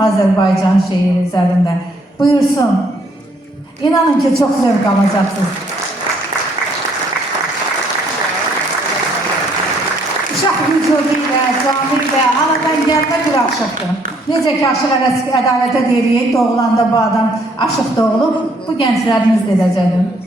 Azerbaycan şehir üzerinde. Buyursun. İnanın ki çok zevk alacaksınız. Uşaq vücudu ilə, canı ilə, anadan gəlmə bir aşıqdır. Necə ki, aşıq ədalətə deyirik, doğulanda bu adam aşıq doğulub, bu gənclərimiz də edəcəkdir.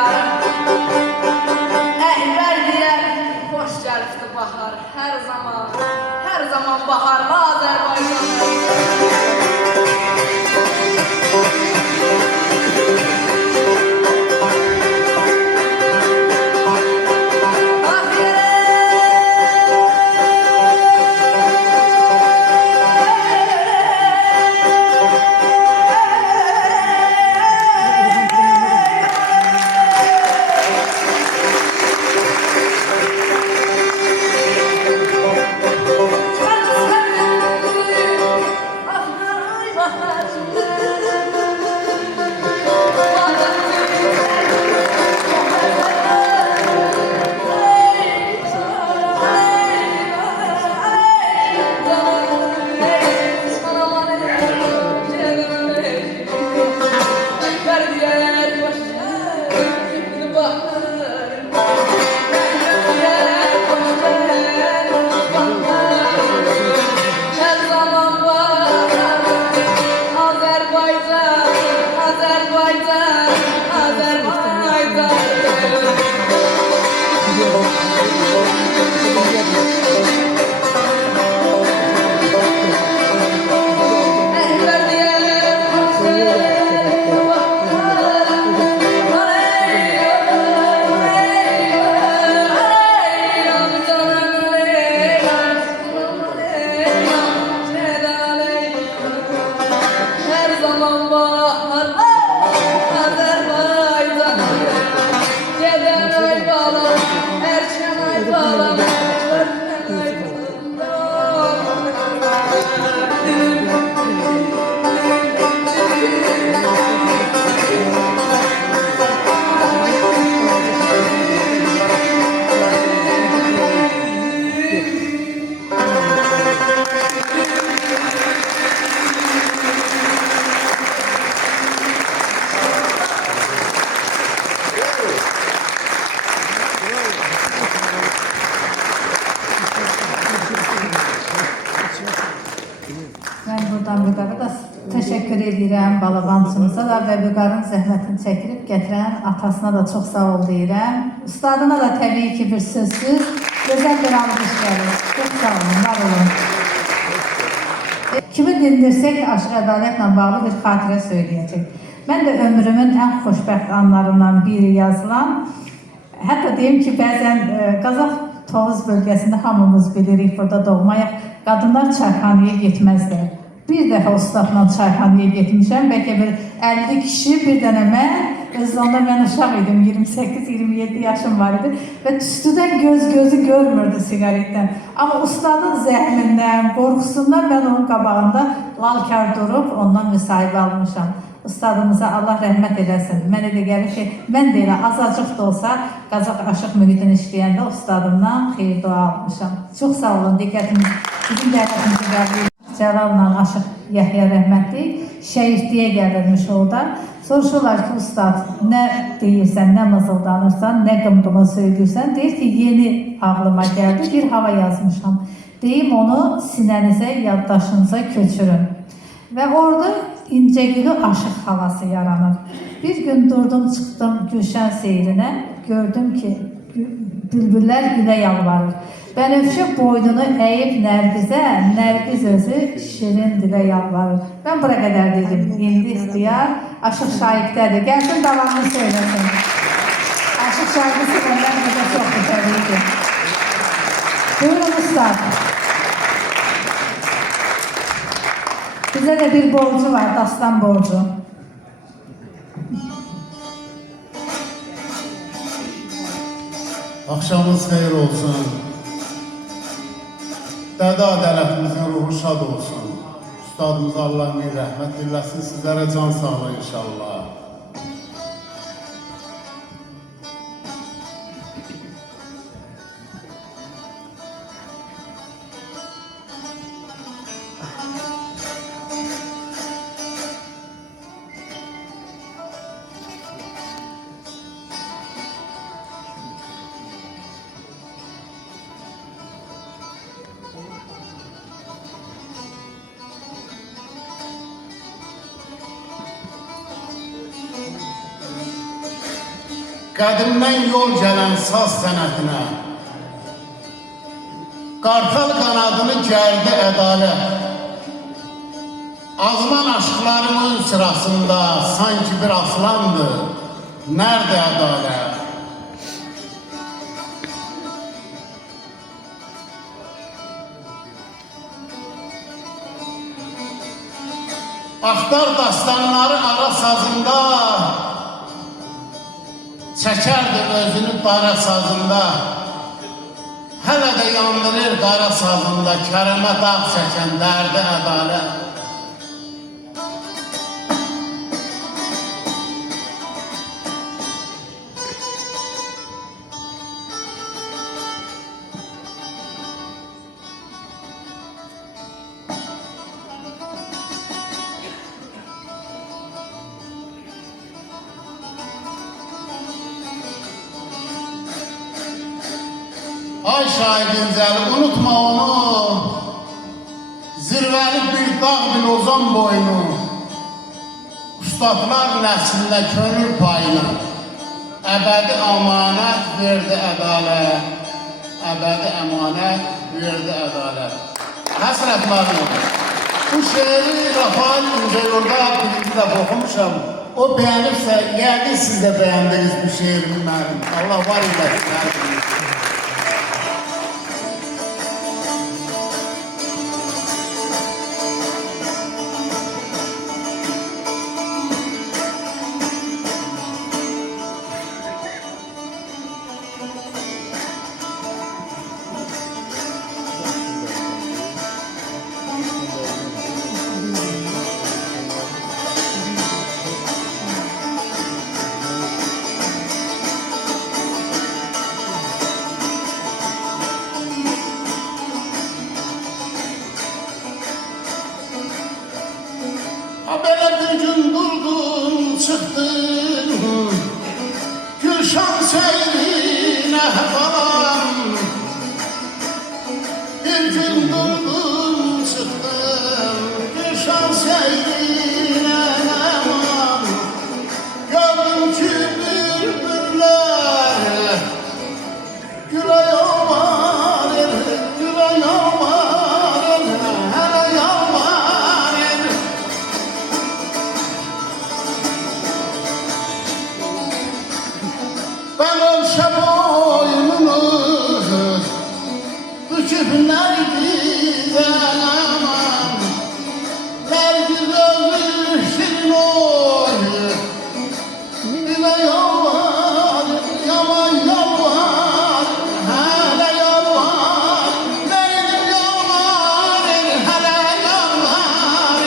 yarım. Əhvər deyər, xoş gəlibdi bahar. Hər zaman baharlı Azərbaycanım. Ben buradan Vüqara da teşekkür edirəm balabancımıza da və Vüqarın zəhmətini çəkilib gətirən atasına da çox sağ ol deyirəm. Ustadına da təbii ki bir sözsüz, gözəl bir alqış gəlir. Çox sağ olun, var olun. Kimi dindirsək Aşıq Ədalətlə bağlı bir xatirə söyləyəcək. Mən də ömrümün ən xoşbəxt anlarından biri yazılan, hətta deyim ki bəzən Qazax Tovuz bölgəsində hamımız bilirik, burada doğmayaq, qadınlar çayxanaya getməzlər. Bir dəfə ustadla çayxanaya getmişəm, bəlkə bir 50 kişi, bir dənə mən, özdə mən uşaq idim, 28-27 yaşım var idi və tüstüdən gözü görmürdü sigaretdən. Amma ustadın zəhmindən, qorxusundan mən onun qabağında lalkar durub ondan müsahibə almışam. Ustadımıza Allah rəhmət eləsin. Mənə də gəlir ki, mən də elə azacıq da olsa Qazax Aşıq mühitini işləyəndə ustadımdan xeyir dua almışam. Çox sağ olun, diqqətiniz, bizim dəqiqətimizi qəbul. Cəlal'la Aşıq Yəhya rəhmətli şəhidliyə gəlirmiş orada. Soruşurlar ki, ustad, nə deyirsən, nə mızıldanırsan, nə qımqıma söyləyirsən? Deyir ki, yeni ağlıma gəldi, bir hava yazmışam. Deyim onu sinənizə, yaddaşınıza köçürün. Və orada incəgülü aşıq havası yaranır. Bir gün durdum, çıxdım Gülşən seyrinə, gördüm ki, bülbüllər gülə yalvarır. Bənövşə boynunu əyib Nərgizə, Nərgiz özü şirin dilə yalvarır. Mən bura qədər dedim, indi ixtiyar Aşıq Şaiqdədir. Gəlsin, davamını söyləsin. Aşıq şarkısı məndən burada çox güzəliydi. Buyurun ustad. Bize de bir borcu var, dastan borcu. Akşamınız xeyir olsun. Dədə ədələtimizin ruhu şad olsun. Ustadımız Allah min rəhmət diləsin, sizlərə can sağlığı inşallah. qədimdən yol gələn saz sənətinə, qartal qanadını gərdi ədalət, azman aşklarımın sırasında sanki bir aslandı, nerede adalet? Aktar dastanları ara sazında, çekerdi özünü dara sazında, hele de yandırır qara sazında, Kərəmə dağ çəkən dərdi ədalət. Ay şahidin zəli, unutma onu, zirvəli bir dağ bil ozan boynu, ustadlar nəslinə könül payını, əbədi amanət verdi ədalət, əbədi əmanət verdi ədalət. Həsrət mənim, bu şeiri Rafael İncəyolda birinci dəfə oxumuşam. O beğenirse, yəqin siz də beğendiniz bu şeirimi mənim. Allah var eləsin. Böyle bir gün durdun çıktın Gülşan seyrine falan. Bir gün durdun çıktın Gülşan seyrine falan. Gördüm ki bülbüller güle yalvarır, güle yalvarır, hele yalvarır. Ben ölse boynunu büküp nerede aman, nerede ölür şirin oy, bile yalvar, yaman yalvar, hele yalvar, neydim yalvar, hele yalvar.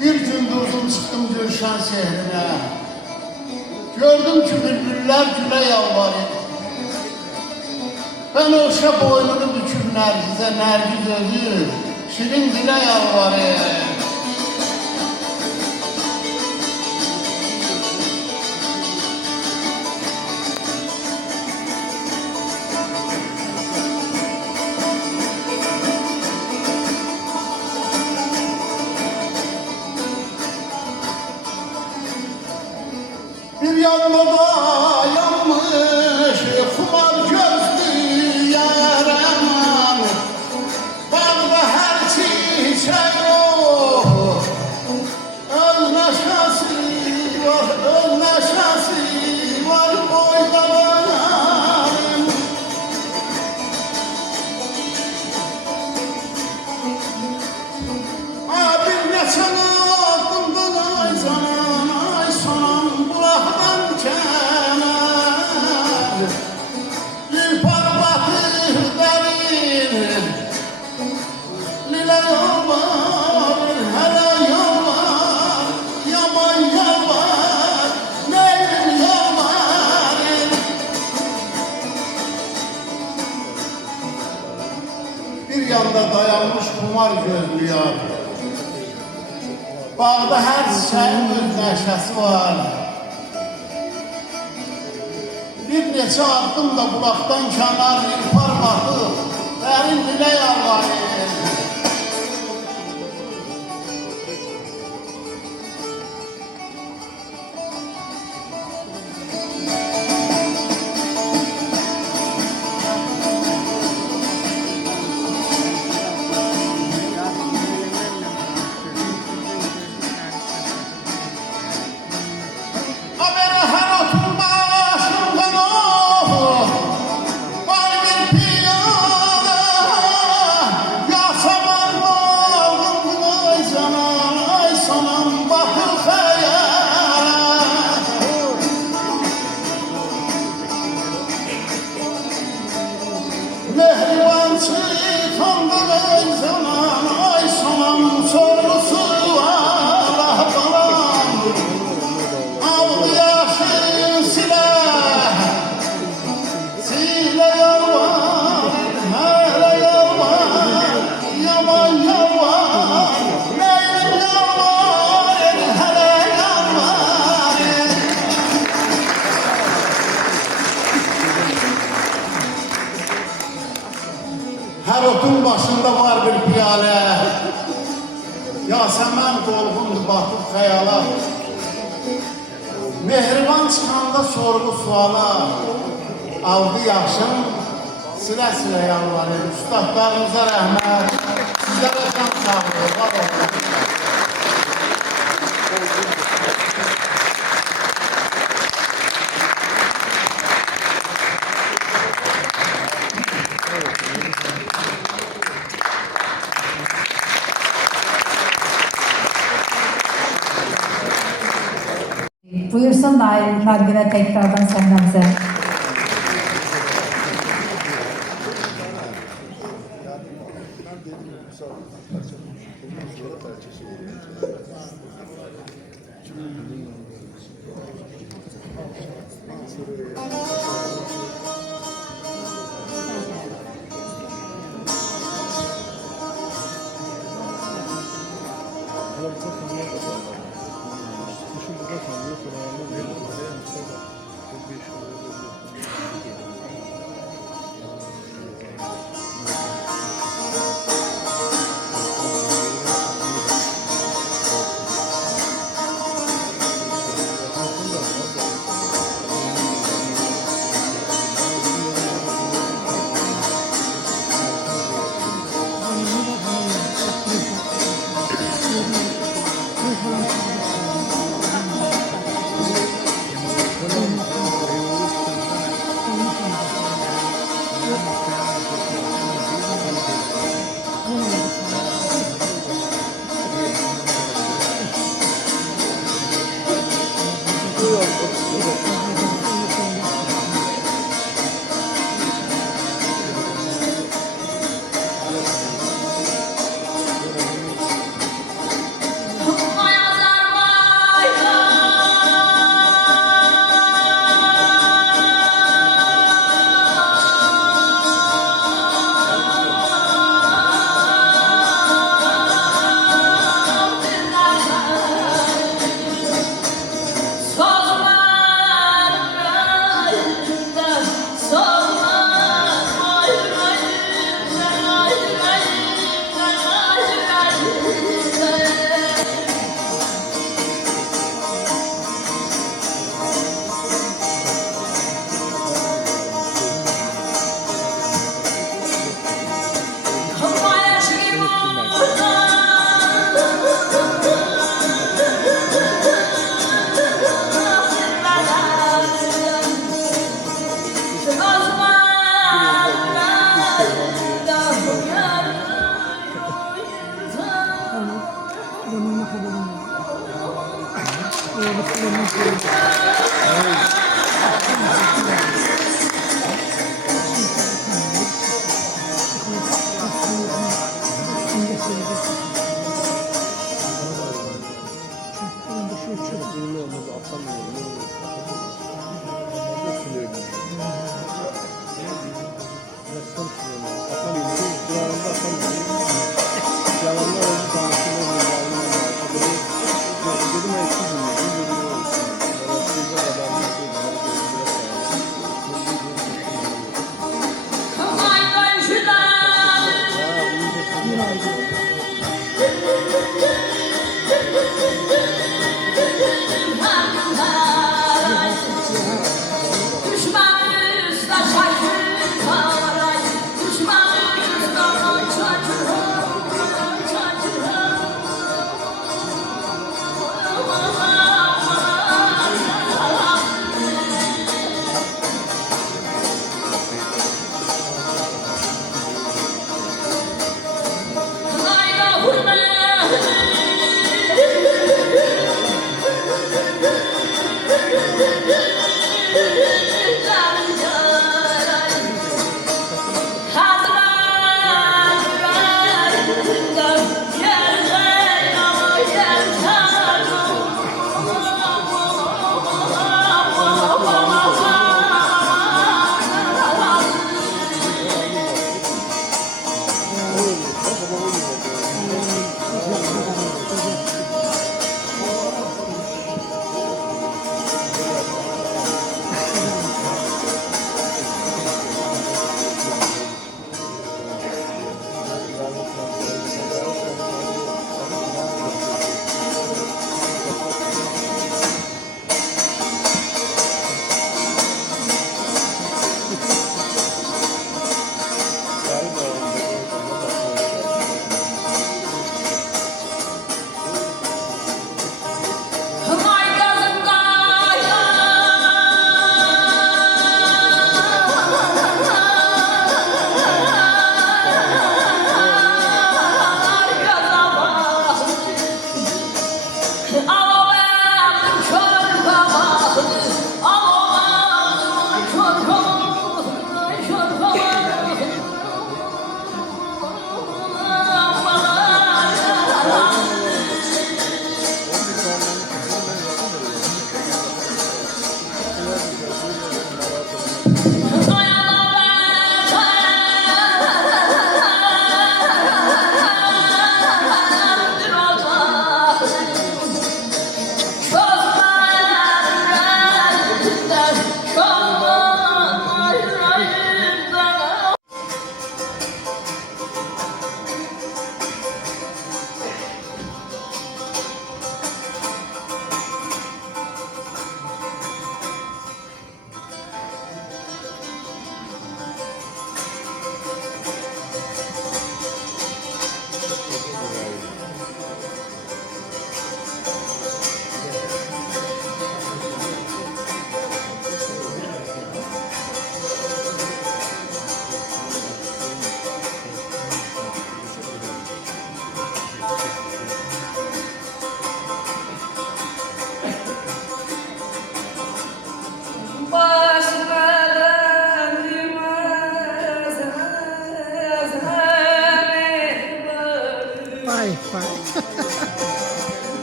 Bir gün durdum çıktım Gülşan şehrine, gördüm ki bülbüller güle yalvarır. Ben ölse boynunu büküp Nergiz'e, Nergiz özü şirin dile yalvarır. Bir yanda da yanmış kumar gözlü yareman, bağda her çiçek yok, öz neşesi var, öz neşesi var boyda benim. Bir neçen aklımdan ay sanam, ay sanam bulaktan kenar. Bir parbatı derin, lile yalvar, hele yalvar, yaman yalvar, neydim yalvar. Bir yanda dayanmış kumar gözlü yar, bağda her çiçeğin öz neşesi var. Bir neçə addım da bulaktan kenar, bir parmağı derin dile yalvarır. ay zaman, ay saman, sorgusu Allah balam. Ağlı yaşın silah, sile yalvar, hele yalvar, yaman yalvar, neyim yalvar, hele yalvar. Her otun başında var bir piyale, Yasemen dolğundu batıb xəyala. Mehriban çıxanda sorğu suala, aldı yaşım, silə-silə yalvarır. Üstadlarımıza rəhmət, sizlərə can sağlığı, var olun. Buyursun Nargilə tekrardan səhnəmizə.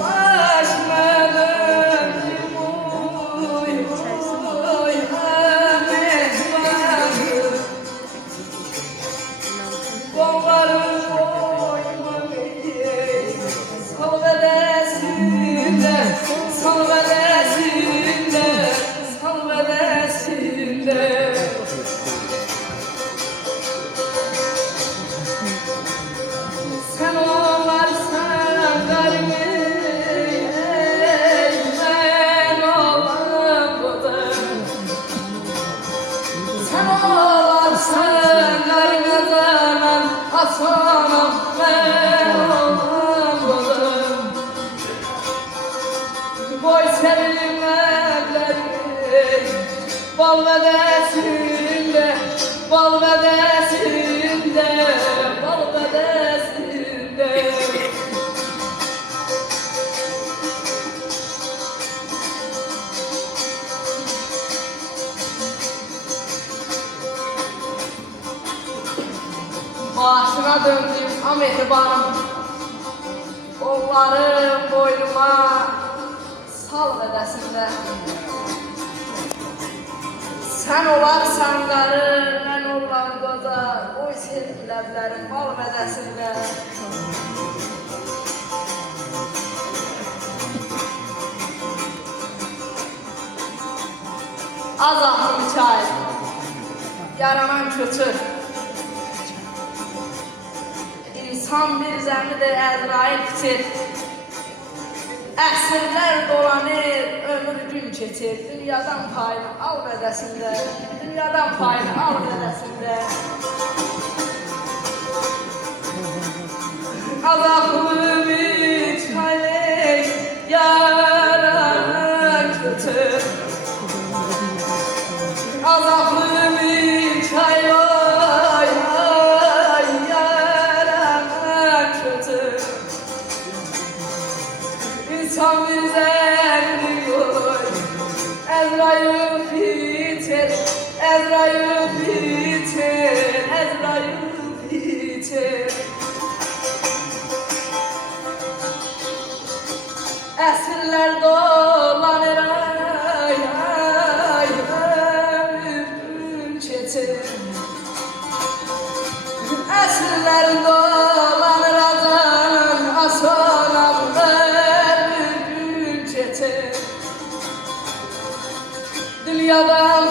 Başına döndüm oy oy Ahmet vardı. Kollarım oyma beni salvedesinde, salvedesinde, salvedesinde. Sen olarsan kalbim, ben olamadım. Sen olarsan kalbimden atamam, ben olamadım. Boy sevilmeklerim, bal ve desinde, bal ve desinde, bal ve desinde. Başına döndüm Ahmet Bağım, kollarım boynuma sal vedəsində. Sen olarsan qarı, mən olar qoca, oy sevgi ləblərim bal vedəsində. Az ahım çay, yaranan köçür. İnsan bir zəmidir, Əzrail fitil. Əsrlər dolanır, ömür gün keçir. Dünyadan payını al qədəsində, dünyadan payını al qədəsində. Azaqlı bir çaylik, yaranan kötür. Azaqlı bir çaylik, yaranan kötür. İnsan bizden diyor, Ezrail biter, Ezrail biter, Ezrail biter. Əsrlər dolanır, ay, ay, ömür gün keçir. Əsrlər dolanır, azan, asanam, ömür gün keçir. Dünyadan